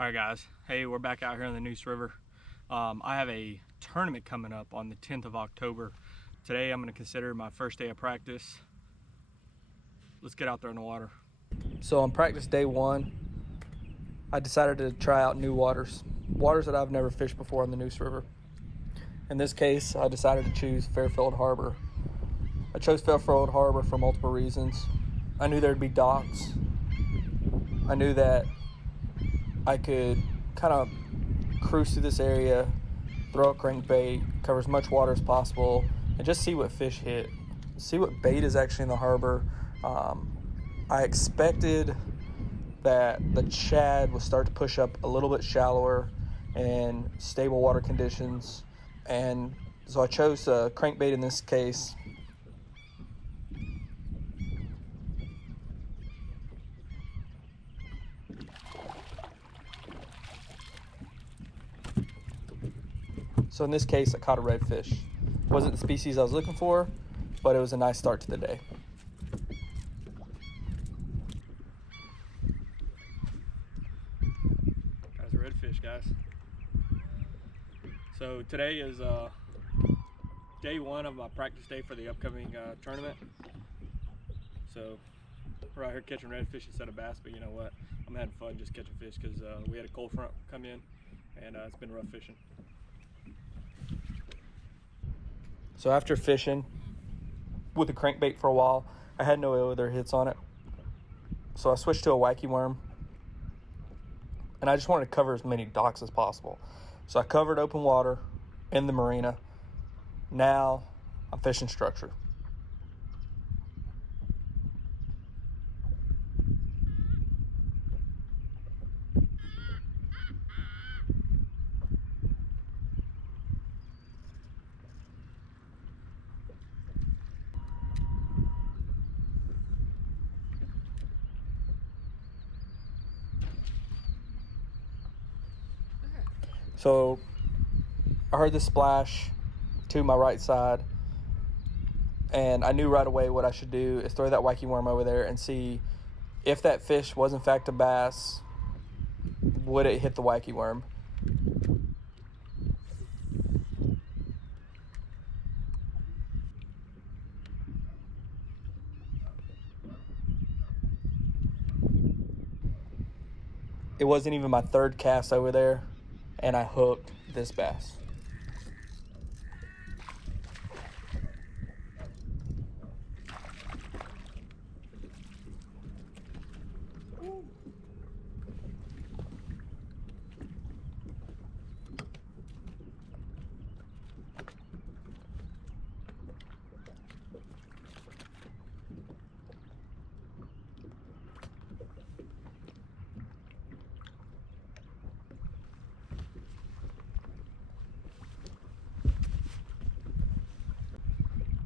All right, guys. Hey, we're back out here in the Neuse River. I have a tournament coming up on the 10th of October. Today, I'm going to consider my first day of practice. Let's get out there in the water. So on practice day one, I decided to try out new waters that I've never fished before in the Neuse River. In this case, I decided to choose Fairfield Harbor. I chose Fairfield Harbor for multiple reasons. I knew there'd be docks. I knew that I could kind of cruise through this area, throw a crankbait, cover as much water as possible, and just see what fish hit. See what bait is actually in the harbor. I expected that the shad would start to push up a little bit shallower and stable water conditions. And so I chose a crankbait in this case. So in this case, I caught a redfish. Wasn't the species I was looking for, but it was a nice start to the day. Got a redfish, guys. So today is day one of my practice day for the upcoming tournament. So we're out here catching redfish instead of bass, but you know what? I'm having fun just catching fish because we had a cold front come in and it's been rough fishing. So after fishing with a crankbait for a while, I had no other hits on it. So I switched to a Wacky worm. And I just wanted to cover as many docks as possible. So I covered open water in the marina. Now I'm fishing structure. So I heard the splash to my right side, and I knew right away what I should do is throw that Wacky worm over there and see if that fish was in fact a bass, would it hit the Wacky worm? It wasn't even my third cast over there, and I hooked this bass.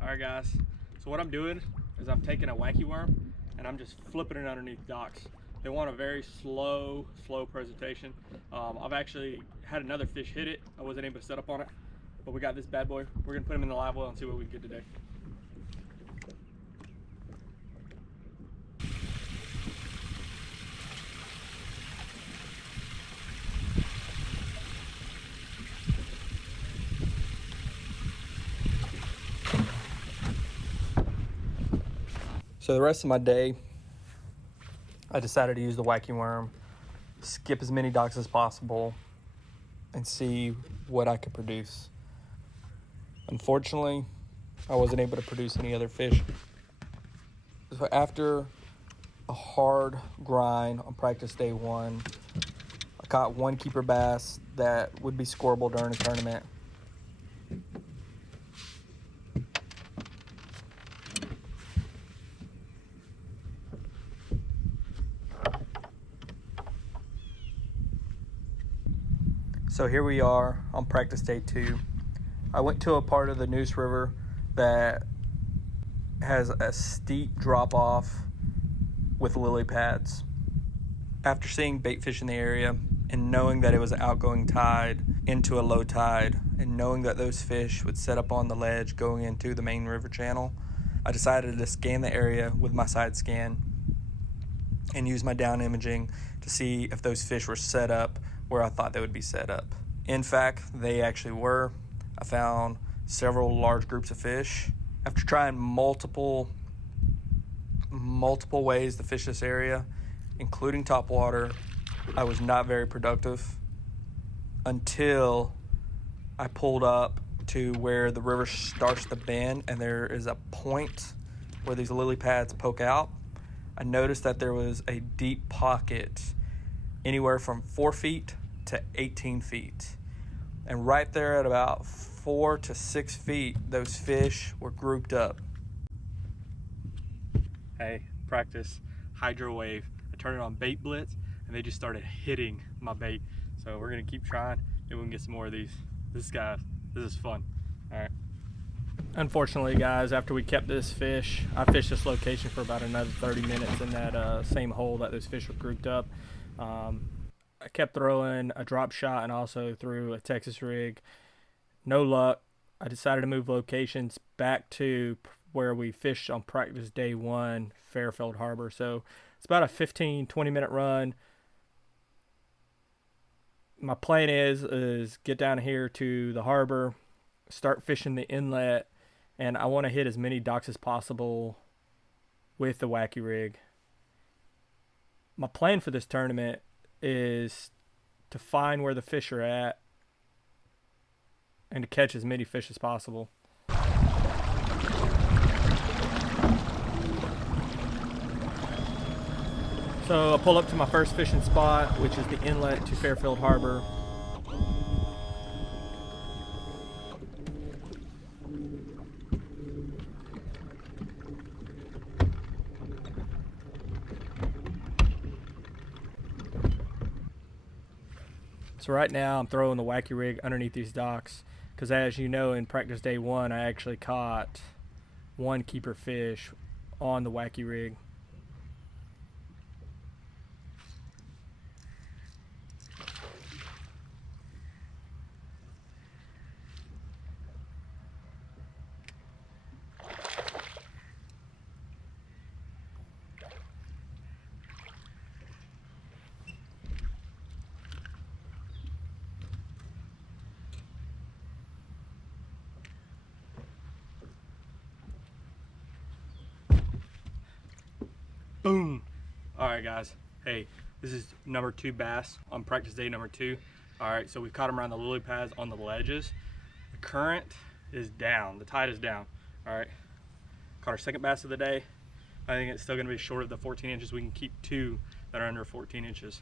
All right, guys, so what I'm doing is I'm taking a Wacky worm and I'm just flipping it underneath docks. They want a very slow presentation. I've actually had another fish hit it. I wasn't able to set up on it, but we got this bad boy. We're gonna put him in the live well and see what we can get today. So the rest of my day, I decided to use the Wacky worm, skip as many docks as possible, and see what I could produce. Unfortunately, I wasn't able to produce any other fish. So after a hard grind on practice day one, I caught one keeper bass that would be scoreable during a tournament. So here we are on practice day two. I went to a part of the Neuse River that has a steep drop off with lily pads. After seeing bait fish in the area and knowing that it was an outgoing tide into a low tide and knowing that those fish would set up on the ledge going into the main river channel, I decided to scan the area with my side scan and use my down imaging to see if those fish were set up where I thought they would be set up. In fact, they actually were. I found several large groups of fish. After trying multiple ways to fish this area, including topwater, I was not very productive until I pulled up to where the river starts to bend and there is a point where these lily pads poke out. I noticed that there was a deep pocket anywhere from 4 feet to 18 feet. And right there at about 4 to 6 feet, those fish were grouped up. Hey, practice hydro wave. I turned it on bait blitz and they just started hitting my bait. So we're gonna keep trying and we can get some more of these. This is fun. All right. Unfortunately, guys, after we kept this fish, I fished this location for about another 30 minutes in that same hole that those fish were grouped up. I kept throwing a drop shot and also threw a Texas rig. No luck. I decided to move locations back to where we fished on practice day 1, Fairfield Harbor. So it's about a 15-20 minute run. My plan is get down here to the harbor, start fishing the inlet, and I want to hit as many docks as possible with the Wacky rig. My plan for this tournament is to find where the fish are at and to catch as many fish as possible. So I pull up to my first fishing spot, which is the inlet to Fairfield Harbor. So right now I'm throwing the Wacky rig underneath these docks because, as you know, in practice day 1 I actually caught 1 keeper fish on the Wacky rig. Boom. All right, guys. Hey, this is number 2 bass on practice day number 2. All right, so we've caught them around the lily pads on the ledges. The current is down. The tide is down. All right. Caught our second bass of the day. I think it's still going to be short of the 14 inches. We can keep 2 that are under 14 inches.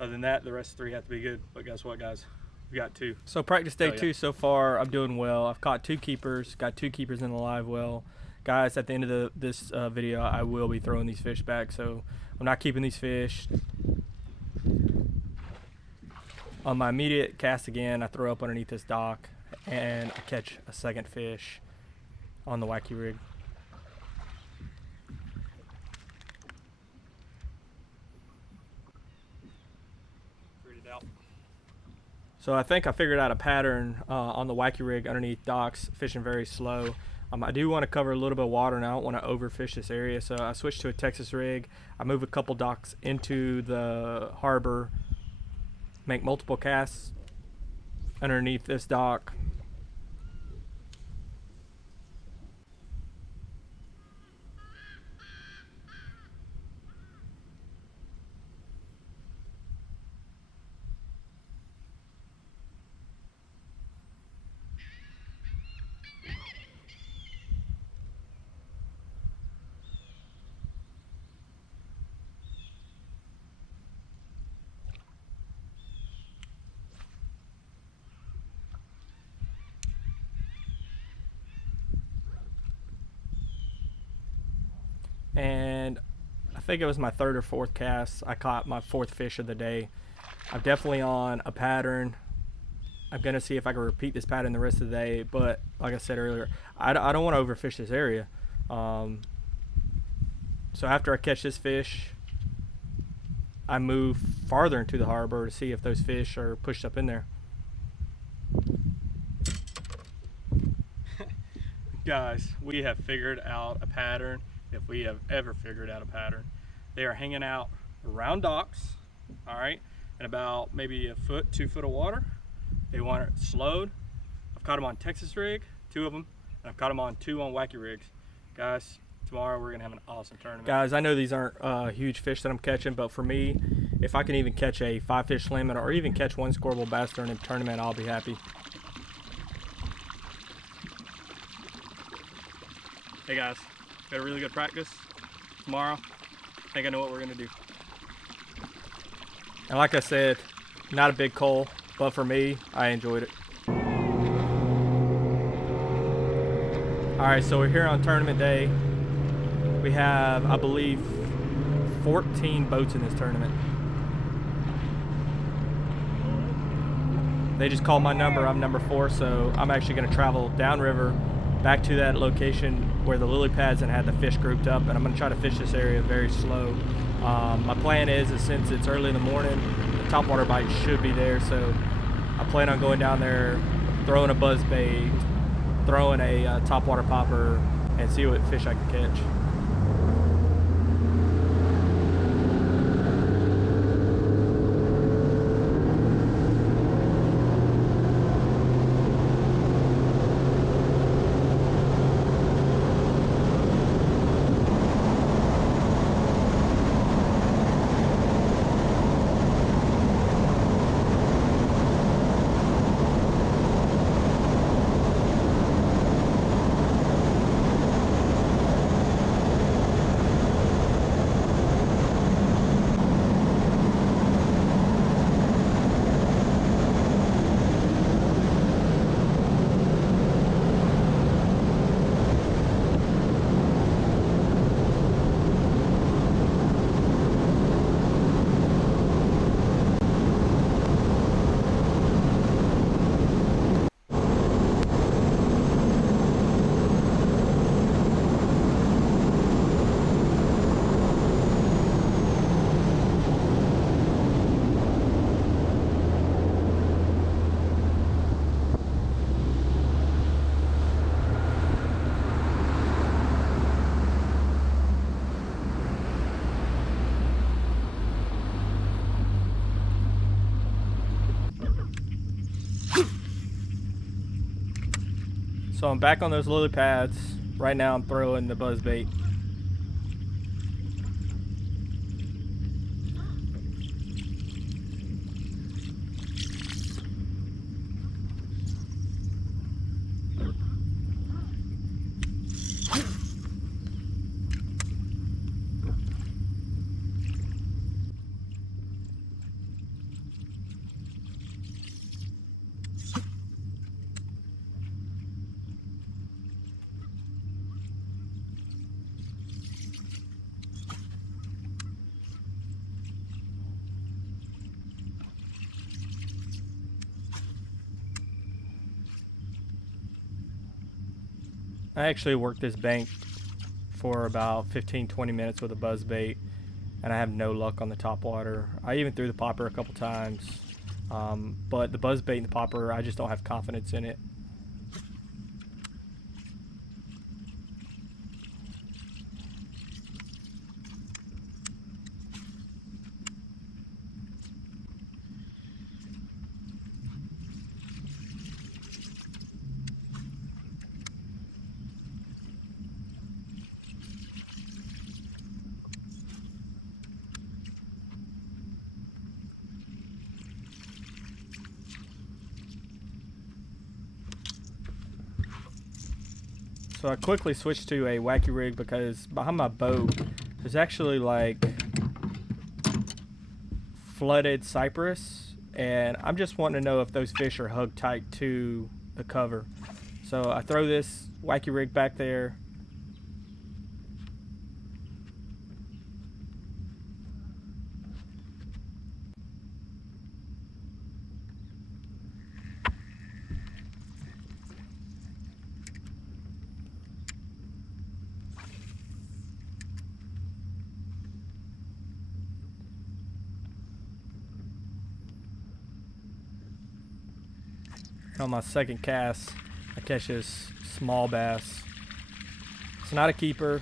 Other than that, the rest 3 have to be good. But guess what, guys? We got 2. So practice day 2 so far, I'm doing well. I've caught 2 keepers. Got 2 keepers in the live well. Guys, at the end of this video, I will be throwing these fish back, so I'm not keeping these fish. On my immediate cast again, I throw up underneath this dock, and I catch a second fish on the Wacky rig. So I think I figured out a pattern on the Wacky rig underneath docks, fishing very slow. I do want to cover a little bit of water and I don't want to overfish this area, so I switched to a Texas rig. I move a couple docks into the harbor, make multiple casts underneath this dock. And I think it was my 3rd or 4th cast. I caught my 4th fish of the day. I'm definitely on a pattern. I'm going to see if I can repeat this pattern the rest of the day. But like I said earlier, I don't want to overfish this area. So after I catch this fish, I move farther into the harbor to see if those fish are pushed up in there. Guys, we have figured out a pattern, if we have ever figured out a pattern. They are hanging out around docks, all right? and about maybe a foot, 2 foot of water. They want it slowed. I've caught them on Texas rig, 2 of them, and I've caught them on 2 on Wacky rigs. Guys, tomorrow we're gonna have an awesome tournament. Guys, I know these aren't huge fish that I'm catching, but for me, if I can even catch a 5-fish limit or even catch 1 scoreable bass during a tournament, I'll be happy. Hey guys, got a really good practice tomorrow. I think I know what we're gonna do. And like I said, not a big coal, but for me, I enjoyed it. All right, so we're here on tournament day. We have, I believe, 14 boats in this tournament. They just called my number. I'm number 4, so I'm actually going to travel downriver back to that location where the lily pads and had the fish grouped up, and I'm going to try to fish this area very slow. My plan is since it's early in the morning, the topwater bite should be there, so I plan on going down there, throwing a buzz bait, throwing a topwater popper, and see what fish I can catch. So I'm back on those lily pads. Right now I'm throwing the buzz bait. I actually worked this bank for about 15-20 minutes with a buzz bait, and I have no luck on the top water. I even threw the popper a couple times, but the buzz bait and the popper, I just don't have confidence in it. So I quickly switched to a Wacky rig because behind my boat there's actually like flooded cypress, and I'm just wanting to know if those fish are hugged tight to the cover. So I throw this Wacky rig back there. On my second cast, I catch this small bass. It's not a keeper,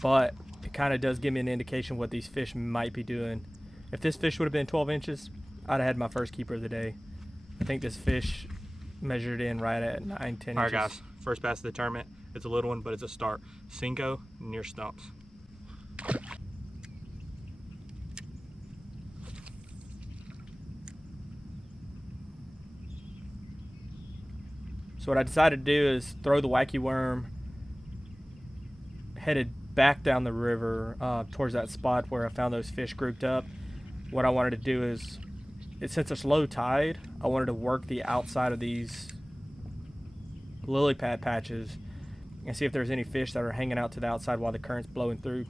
but it kind of does give me an indication what these fish might be doing. If this fish would have been 12 inches, I'd have had my first keeper of the day. I think this fish measured in right at 9-10 inches. All right, guys, first bass of the tournament. It's a little one, but it's a start. Senko near stumps. So what I decided to do is throw the wacky worm, headed back down the river towards that spot where I found those fish grouped up. What I wanted to do is, since it's low tide, I wanted to work the outside of these lily pad patches and see if there's any fish that are hanging out to the outside while the current's blowing through.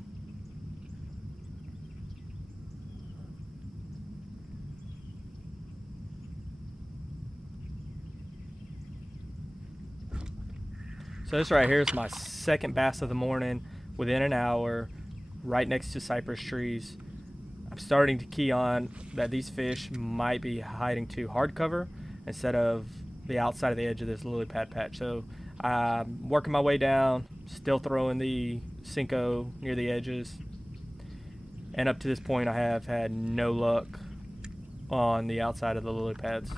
So this right here is my second bass of the morning, within an hour, right next to cypress trees. I'm starting to key on that these fish might be hiding to hard cover instead of the outside of the edge of this lily pad patch. So I'm working my way down, still throwing the Senko near the edges. And up to this point, I have had no luck on the outside of the lily pads.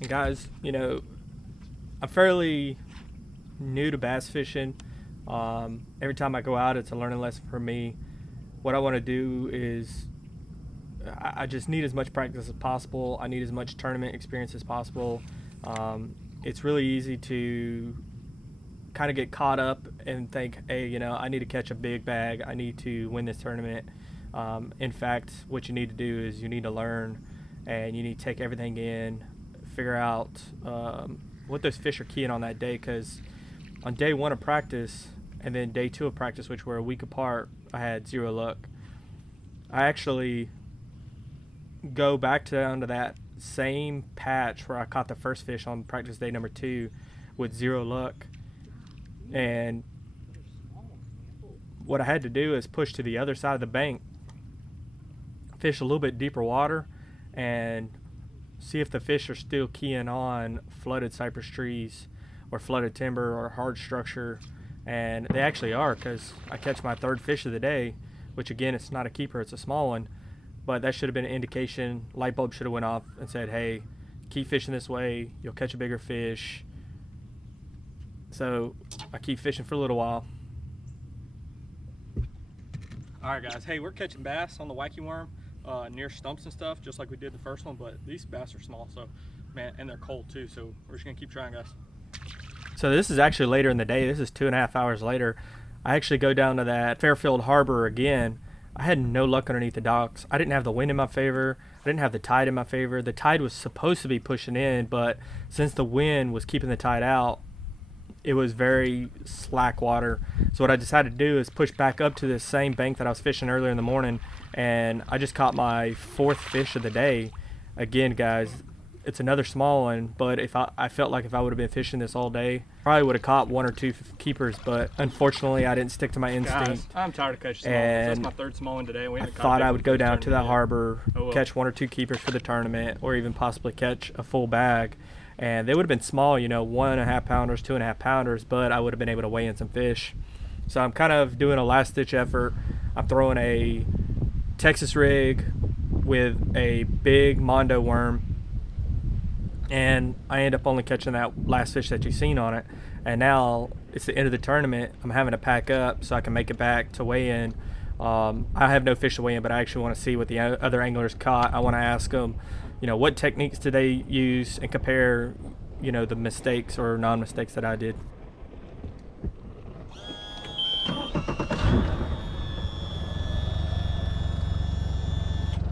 And guys, you know, I'm fairly new to bass fishing. Every time I go out, it's a learning lesson for me. What I want to do is I just need as much practice as possible. I need as much tournament experience as possible. It's really easy to kind of get caught up and think, hey, you know, I need to catch a big bag. I need to win this tournament. In fact, what you need to do is you need to learn, and you need to take everything in, figure out what those fish are keying on that day, because on day one of practice and then day two of practice, which were a week apart, I had zero luck. I actually go back down to that same patch where I caught the first fish on practice day number 2 with zero luck, and what I had to do is push to the other side of the bank, fish a little bit deeper water, and see if the fish are still keying on flooded cypress trees or flooded timber or hard structure. And they actually are, because I catch my third fish of the day, which again, it's not a keeper, it's a small one, but that should have been an indication. Light bulb should have went off and said, hey, keep fishing this way, you'll catch a bigger fish. So I keep fishing for a little while. All right, guys, hey, we're catching bass on the wacky worm near stumps and stuff, just like we did the first one, but these bass are small, so man, and they're cold too, so we're just gonna keep trying, guys. So this is actually later in the day. This is 2.5 hours later. I actually go down to that Fairfield Harbor again. I had no luck underneath the docks. I didn't have the wind in my favor. I didn't have the tide in my favor. The tide was supposed to be pushing in, but since the wind was keeping the tide out, it was very slack water. So what I decided to do is push back up to this same bank that I was fishing earlier in the morning, and I just caught my 4th fish of the day. Again, guys, it's another small one, but if I felt like if I would have been fishing this all day, probably would have caught 1 or 2 keepers, but unfortunately I didn't stick to my instinct. Guys, I'm tired of catching small ones. That's my 3rd small one today. I thought I would go down to the harbor, catch 1 or 2 keepers for the tournament, or even possibly catch a full bag. And they would have been small, you know, 1.5 pounders, 2.5 pounders, but I would have been able to weigh in some fish. So I'm kind of doing a last ditch effort. I'm throwing a Texas rig with a big Mondo worm, and I end up only catching that last fish that you've seen on it. And now it's the end of the tournament. I'm having to pack up so I can make it back to weigh in. I have no fish to weigh in, but I actually want to see what the other anglers caught. I want to ask them, you know, what techniques did they use, and compare, you know, the mistakes or non-mistakes that I did.